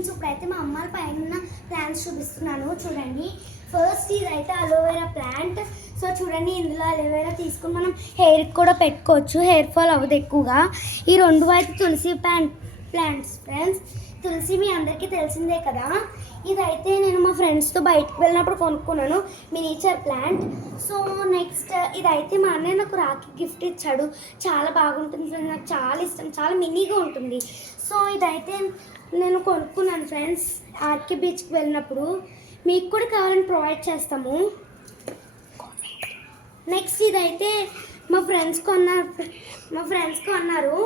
Friends, ఇప్పుడైతే మా అమ్మ పైన ప్లాంట్స్ చూపిస్తున్నాను. చూడండి, ఫస్ట్ ఇదైతే అలోవెరా ప్లాంట్. సో చూడండి, ఇందులో అలోవెరా తీసుకుని మనం హెయిర్కి కూడా పెట్టుకోవచ్చు, హెయిర్ ఫాల్ అవ్వదు ఎక్కువగా. ఈ రెండు అయితే తులసి ప్లాంట్స్ ఫ్రెండ్స్. తులసి మీ అందరికీ తెలిసిందే కదా. ఇదైతే నేను మా ఫ్రెండ్స్తో బయటకు వెళ్ళినప్పుడు కొనుక్కున్నాను, మినిచర్ ప్లాంట్. సో నెక్స్ట్ ఇదైతే మా అన్నయ్య నాకు రాఖీ గిఫ్ట్ ఇచ్చాడు. చాలా బాగుంటుంది ఫ్రెండ్స్, నాకు చాలా ఇష్టం, చాలా మినీగా ఉంటుంది. సో ఇదైతే నేను కొనుక్కున్నాను ఫ్రెండ్స్ ఆర్కే బీచ్కి వెళ్ళినప్పుడు. మీకు కూడా కావాలని ప్రొవైడ్ చేస్తాము. నెక్స్ట్ ఇదైతే మా ఫ్రెండ్స్ కొన్నారు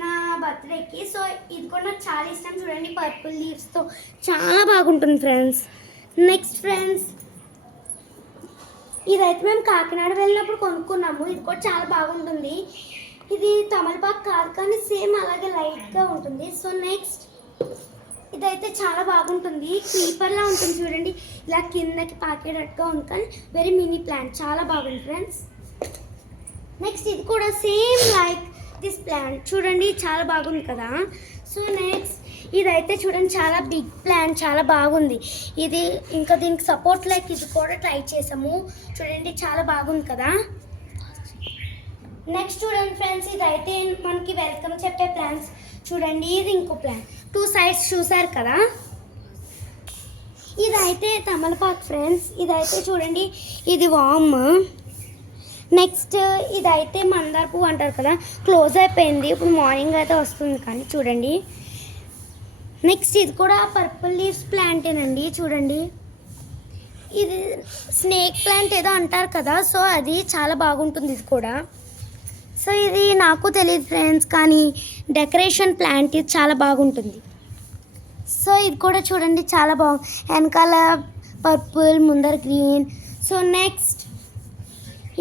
నా బర్త్డేకి. సో ఇది కూడా నాకు చాలా ఇష్టం. చూడండి, పర్పుల్ లీవ్స్తో చాలా బాగుంటుంది ఫ్రెండ్స్. నెక్స్ట్ ఫ్రెండ్స్, ఇదైతే మేము కాకినాడ వెళ్ళినప్పుడు కొనుక్కున్నాము. ఇది కూడా చాలా బాగుంటుంది. ఇది తమలపాకు కాదు కానీ సేమ్ అలాగే లైట్గా ఉంటుంది. సో నెక్స్ట్ ఇదైతే చాలా బాగుంటుంది, క్రీపర్లా ఉంటుంది. చూడండి, ఇలా కిందకి పాకేటట్టుగా ఉంది కానీ వెరీ మినీ ప్లాంట్, చాలా బాగుంది ఫ్రెండ్స్. నెక్స్ట్ ఇది కూడా సేమ్ లైక్ దిస్ ప్లాంట్. చూడండి, చాలా బాగుంది కదా. సో నెక్స్ట్ ఇదైతే చూడండి, చాలా బిగ్ ప్లాంట్, చాలా బాగుంది. ఇది ఇంకా దీనికి సపోర్ట్ లైక్ ఇది కూడా ట్రై చేసాము. చూడండి, చాలా బాగుంది కదా. నెక్స్ట్ చూడండి ఫ్రెండ్స్, ఇదైతే మనకి వెల్కమ్ చెప్పే ప్లాంట్స్. చూడండి, ఇది ఇంకో ప్లాంట్, 2 sides చూసారు కదా. ఇదైతే తమలపాకు ఫ్రెండ్స్. ఇదైతే చూడండి, ఇది వామ్. నెక్స్ట్ ఇదైతే మందార పువ్వు అంటారు కదా, క్లోజ్ అయిపోయింది, ఇప్పుడు మార్నింగ్ అయితే వస్తుంది కానీ. చూడండి, నెక్స్ట్ ఇది కూడా పర్పుల్ లీవ్స్ ప్లాంటేనండి. చూడండి, ఇది స్నేక్ ప్లాంట్ ఏదో అంటారు కదా, సో అది చాలా బాగుంటుంది ఇది కూడా. సో ఇది నాకు తెలియదు ఫ్రెండ్స్, కానీ డెకరేషన్ ప్లాంట్ ఇది చాలా బాగుంటుంది. సో ఇది కూడా చూడండి, చాలా బాగుంది, వెనకాల పర్పుల్, ముందర గ్రీన్. సో నెక్స్ట్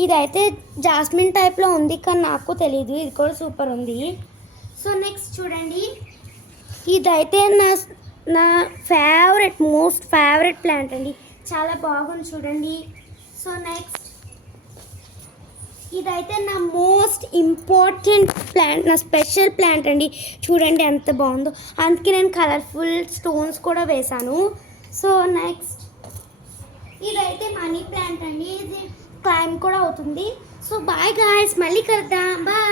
ఇదైతే జాస్మిన్ టైప్లో ఉంది కానీ నాకు తెలీదు, ఇది కూడా సూపర్ ఉంది. సో నెక్స్ట్ చూడండి, ఇదైతే నా మోస్ట్ ఫేవరెట్ ప్లాంట్ అండి, చాలా బాగుంది చూడండి. సో నెక్స్ట్ ఇదైతే నా మోస్ట్ ఇంపార్టెంట్ ప్లాంట్, నా స్పెషల్ ప్లాంట్ అండి. చూడండి ఎంత బాగుందో, అందుకే నేను కలర్ఫుల్ స్టోన్స్ కూడా వేశాను. సో నెక్స్ట్ ఇదైతే మనీ ప్లాంట్ అండి, ఇది క్లైమ్ కూడా అవుతుంది. సో బాయ్ గాయ్స్, మళ్ళీ కలుద్దాం, బాయ్.